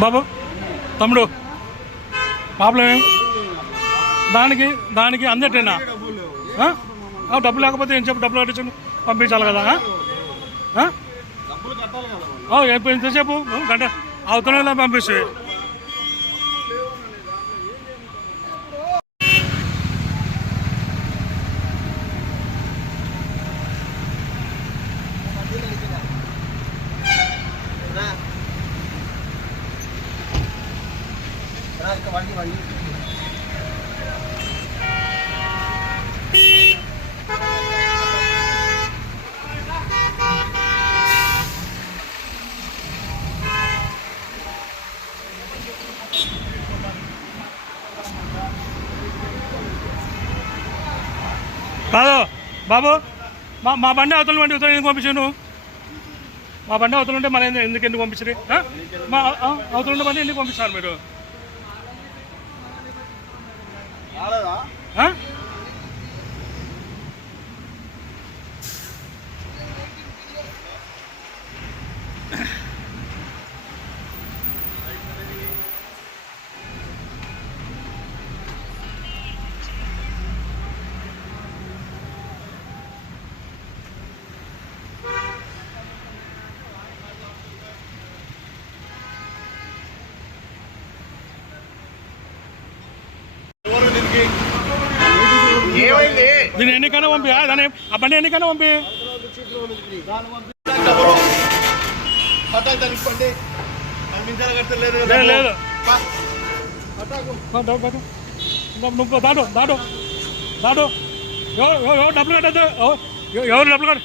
బాబు తమ్ముడు ప్రాబ్లం దానికి దానికి అందటేనా? డబ్బు లేకపోతే ఏం చెప్పు డబ్బులు కట్టించండి పంపించాలి కదా ఆ? ఆ? ఆ, ఎప్పుడు ఎంతసేపు కాదు బాబు మా మా బండి అవతల బండి అవతల ఎందుకు పంపించాను మా బండి అవతలుంటే మన ఎందుకు ఎందుకు పంపించరు? మా అవతలుండే బండి ఎందుకు పంపిస్తారు మీరు ఆ? ఏమైంది దీన్ని ఎన్నికైనా పంపి ఆ, దాన్ని ఆ బండి ఎన్నికైనా పంపి. లేదు. నువ్వు దాడు దాడు దాడు ఎవరు డబ్బులు కట్టద్దు ఎవరు ఎవరు డబ్బులు కట్ట?